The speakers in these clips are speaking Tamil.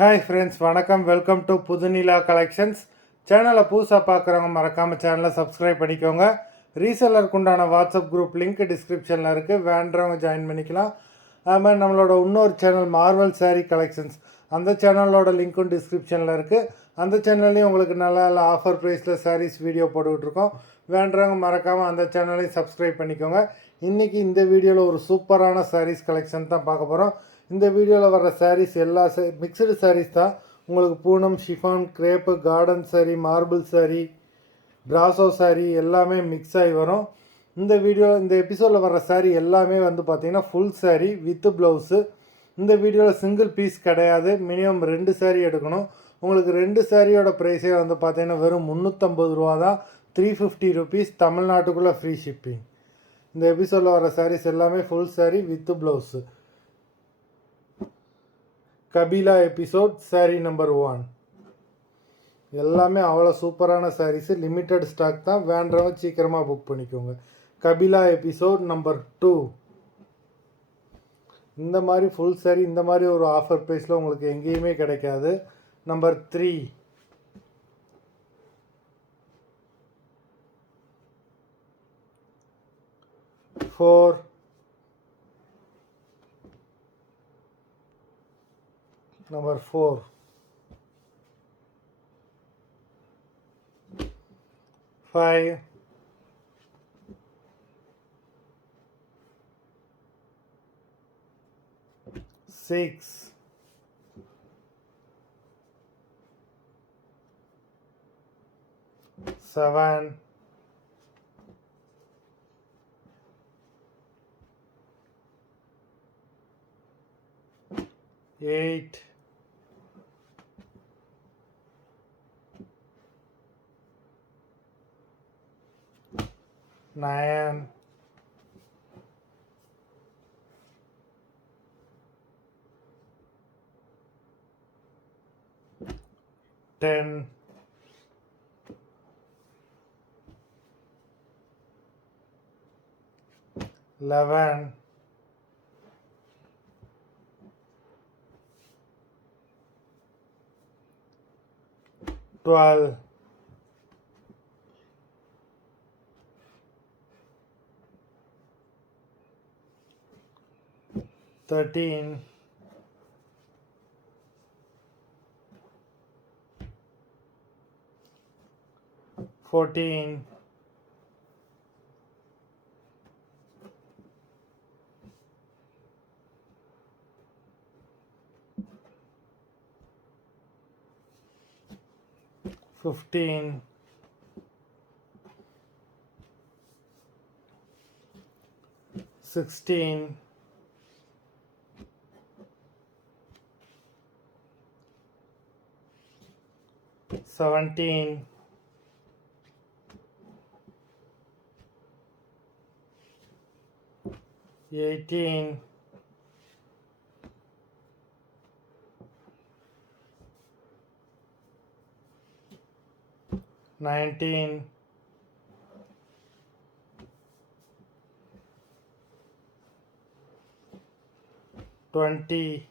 ஹாய் ஃப்ரெண்ட்ஸ், வணக்கம். Welcome to Puthunila collections. சேனலை புதுசாக பார்க்குறவங்க மறக்காமல் சேனலை சப்ஸ்கிரைப் பண்ணிக்கோங்க. ரீசெல்லருக்கு உண்டான வாட்ஸ்அப் குரூப் லிங்க் டிஸ்கிரிப்ஷனில் இருக்குது, வேண்டவங்க ஜாயின் பண்ணிக்கலாம். அது மாதிரி நம்மளோட இன்னொரு சேனல் மார்வல் சாரீ கலெக்ஷன்ஸ், அந்த சேனலோட லிங்க்கும் டிஸ்கிரிப்ஷனில் இருக்குது. அந்த சேனல்லையும் உங்களுக்கு நல்ல ஆஃபர் ப்ரைஸில் சாரீஸ் வீடியோ போட்டுக்கிட்டுருக்கோம். வேண்டவங்க மறக்காமல் அந்த சேனலையும் சப்ஸ்கிரைப் பண்ணிக்கோங்க. இன்றைக்கி இந்த வீடியோவில் ஒரு சூப்பரான சாரீஸ் கலெக்ஷன் தான் பார்க்க போகிறோம். இந்த வீடியோவில் வர சாரீஸ் எல்லா மிக்சடு சாரீஸ் தான். உங்களுக்கு Poonam, chiffon, crepe, garden sari, marble sari, brasso sari எல்லாமே மிக்ஸ் ஆகி வரும். இந்த எபிசோடில் வர சாரீ எல்லாமே வந்து பார்த்திங்கன்னா ஃபுல் சாரீ வித்து ப்ளவுஸு. இந்த வீடியோவில் சிங்கிள் பீஸ் கிடையாது, மினிமம் 2 சாரீ எடுக்கணும். உங்களுக்கு 2 சாரியோட ப்ரைஸே வந்து பார்த்திங்கன்னா வெறும் 350 ரூபா தான், 350 ருபீஸ், தமிழ்நாட்டுக்குள்ளே ஃப்ரீ ஷிப்பிங். இந்த எபிசோடில் வர சாரீஸ் எல்லாமே ஃபுல் சாரீ வித்து ப்ளவுஸு. கபிலா எபிசோட் சாரீ நம்பர் 1 எல்லாமே அவ்வளோ சூப்பரான சாரீஸு. லிமிட்டட் ஸ்டாக் தான், வேண்டவங்க சீக்கிரமாக புக் பண்ணிக்கோங்க. கபிலா எபிசோட் நம்பர் 2 இந்த மாதிரி ஃபுல் சாரீ இந்த மாதிரி ஒரு ஆஃபர் ப்ரைஸில் உங்களுக்கு எங்கேயுமே கிடைக்காது. நம்பர் 3 4 Number 4 5 6 7 8 9 10 11 12 13 14 15 16 17 18 19 20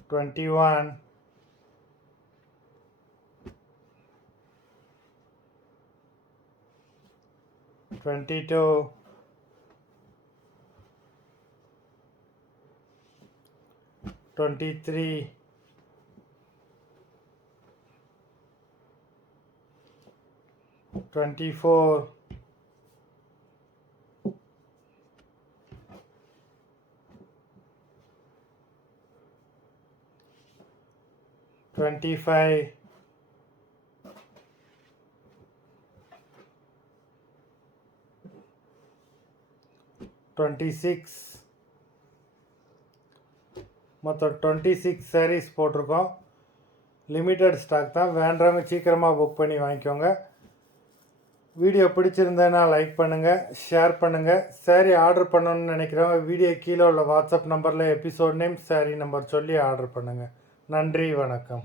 21 22 23 24 25 26 மொத்தம் 26 சாரீஸ் போட்டிருக்கோம். லிமிட்டட் ஸ்டாக் தான், வேண்டவங்க சீக்கிரமாக புக் பண்ணி வாங்கிக்கோங்க. வீடியோ பிடிச்சிருந்தேன்னா லைக் பண்ணுங்கள், ஷேர் பண்ணுங்கள். சாரீ ஆர்டர் பண்ணணுன்னு நினைக்கிறவங்க வீடியோ கீழே உள்ள வாட்ஸ்அப் நம்பரில் எபிசோட் நேம், சாரீ நம்பர் சொல்லி ஆர்டர் பண்ணுங்கள். நன்றி, வணக்கம்.